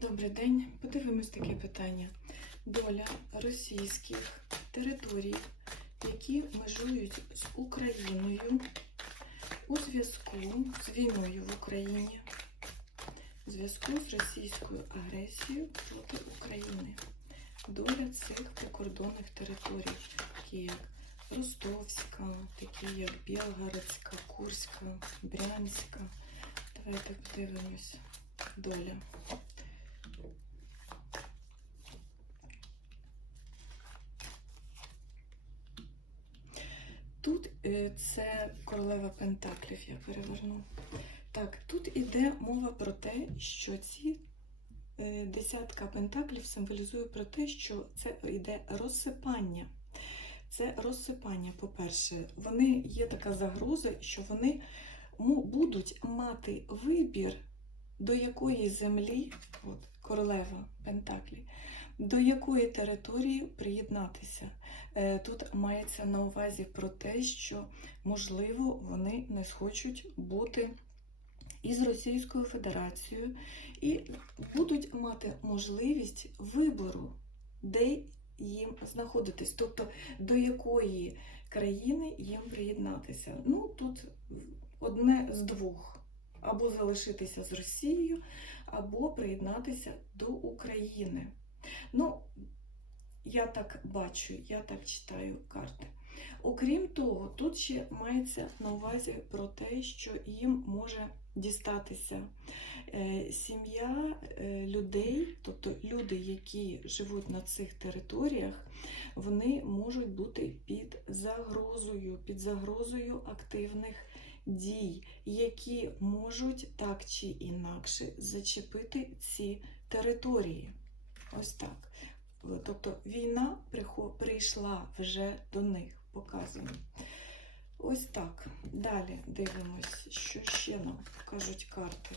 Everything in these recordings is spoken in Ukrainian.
Добрий день. Подивимось таке питання. Доля російських територій, які межують з Україною у зв'язку з війною в Україні, у зв'язку з російською агресією проти України. Доля цих прикордонних територій, такі як Ростовська, такі як Білгородська, Курська, Брянська. Давайте подивимось. Доля. Тут е, це королева Пентаклів, я переверну. Так, тут іде мова про те, що ці е, десятка пентаклів символізує про те, що це йде розсипання. Це розсипання, по-перше, вони є така загроза, що вони будуть мати вибір, до якої землі, от королева Пентаклі, до якої території приєднатися. Е, Тут мається на увазі про те, що, можливо, вони не схочуть бути із Російською Федерацією і будуть мати можливість вибору, де їм знаходитись, тобто до якої країни їм приєднатися. Ну, тут одне з двох. Або залишитися з Росією, або приєднатися до України. Ну, я так бачу, я так читаю карти. Окрім того, тут ще мається на увазі про те, що їм може дістатися е, сім'я е, людей, тобто люди, які живуть на цих територіях, вони можуть бути під загрозою, під загрозою активних дій, які можуть так чи інакше зачепити ці території. Ось так. Тобто війна прийшла вже до них, показуємо. Ось так. Далі дивимось, що ще нам кажуть карти.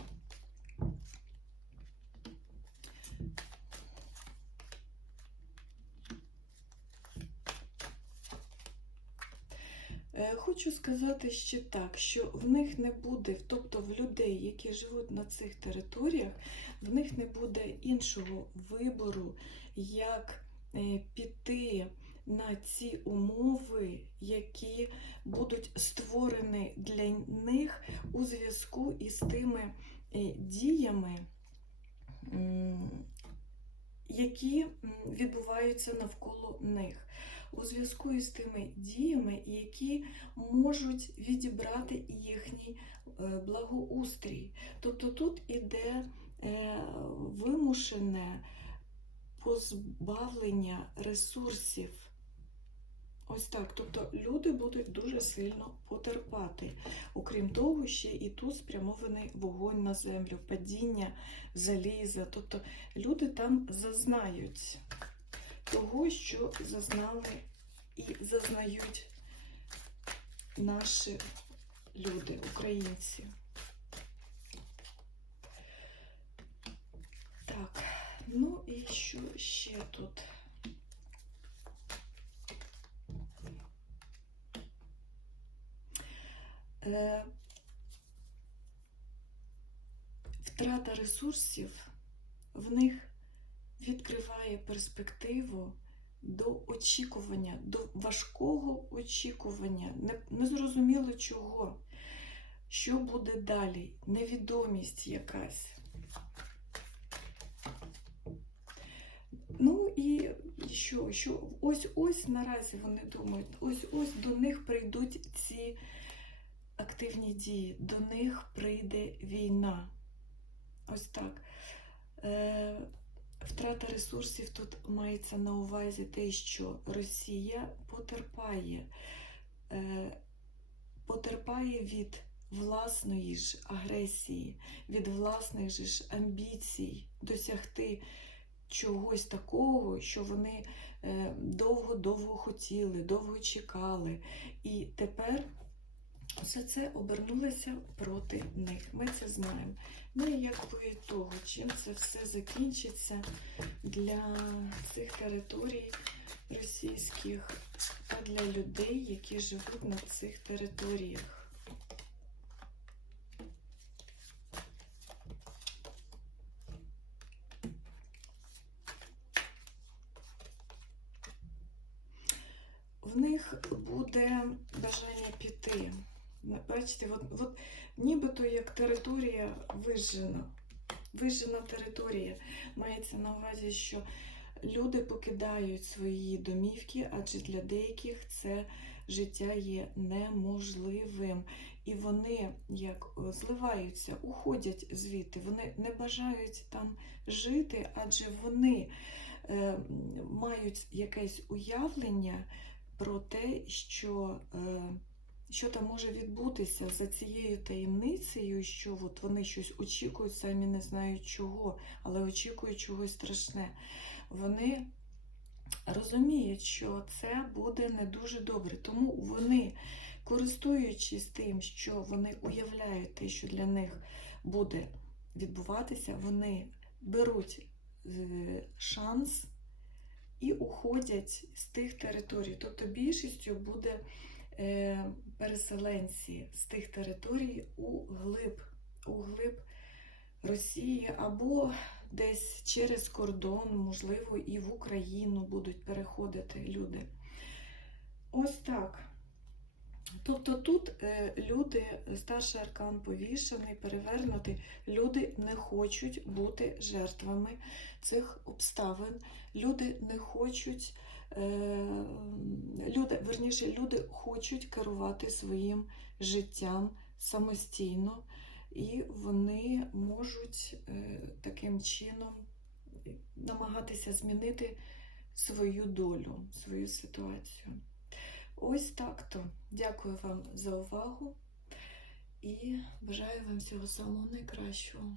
Е, Хочу сказати ще так, що в них не буде, тобто в людей, які живуть на цих територіях, в них не буде іншого вибору, як е, піти на ці умови, які будуть створені для них у зв'язку із тими е, діями, які відбуваються навколо них. У зв'язку із тими діями, які можуть відібрати їхній е, благоустрій. Тобто тут іде е, вимушене позбавлення ресурсів. Ось так. Тобто люди будуть дуже сильно потерпати. Окрім того, ще і тут спрямований вогонь на землю, падіння заліза. Тобто люди там зазнають того, що зазнали і зазнають наші люди, українці. Так, ну і що ще тут? Е, Втрата ресурсів в них відкриває перспективу до очікування, до важкого очікування, не, незрозуміло чого, що буде далі, невідомість якась. Ну і що, що ось ось наразі вони думають, ось ось до них прийдуть ці активні дії, до них прийде війна. Ось так. Втрата ресурсів тут мається на увазі те, що Росія потерпає, е, потерпає від власної ж агресії, від власних ж амбіцій досягти чогось такого, що вони е, довго-довго хотіли, довго чекали. І тепер все це обернулося проти них. Ми це знаємо. Ну і як по ітогу, чим це все закінчиться для цих територій російських та для людей, які живуть на цих територіях. В них буде бажання піти. Бачите, от, от нібито як територія вижжена. Вижжена територія. Мається на увазі, що люди покидають свої домівки, адже для деяких це життя є неможливим. І вони як е, зливаються, уходять звідти, вони не бажають там жити, адже вони е, мають якесь уявлення про те, що, е, що там може відбутися за цією таємницею, що от вони щось очікують, самі не знають чого, але очікують чогось страшне. Вони розуміють, що це буде не дуже добре. Тому вони, користуючись тим, що вони уявляють те, що для них буде відбуватися, вони беруть е, шанс і уходять з тих територій. Тобто більшістю буде переселенці з тих територій у глиб, у глиб Росії або десь через кордон, можливо, і в Україну будуть переходити люди. Ось так. Тобто тут е, люди, старший аркан повішений, перевернутий, люди не хочуть бути жертвами цих обставин. Люди не хочуть, е, люди, верніше, люди хочуть керувати своїм життям самостійно, і вони можуть е, таким чином намагатися змінити свою долю, свою ситуацію. Ось так то. Дякую вам за увагу і бажаю вам всього самого найкращого.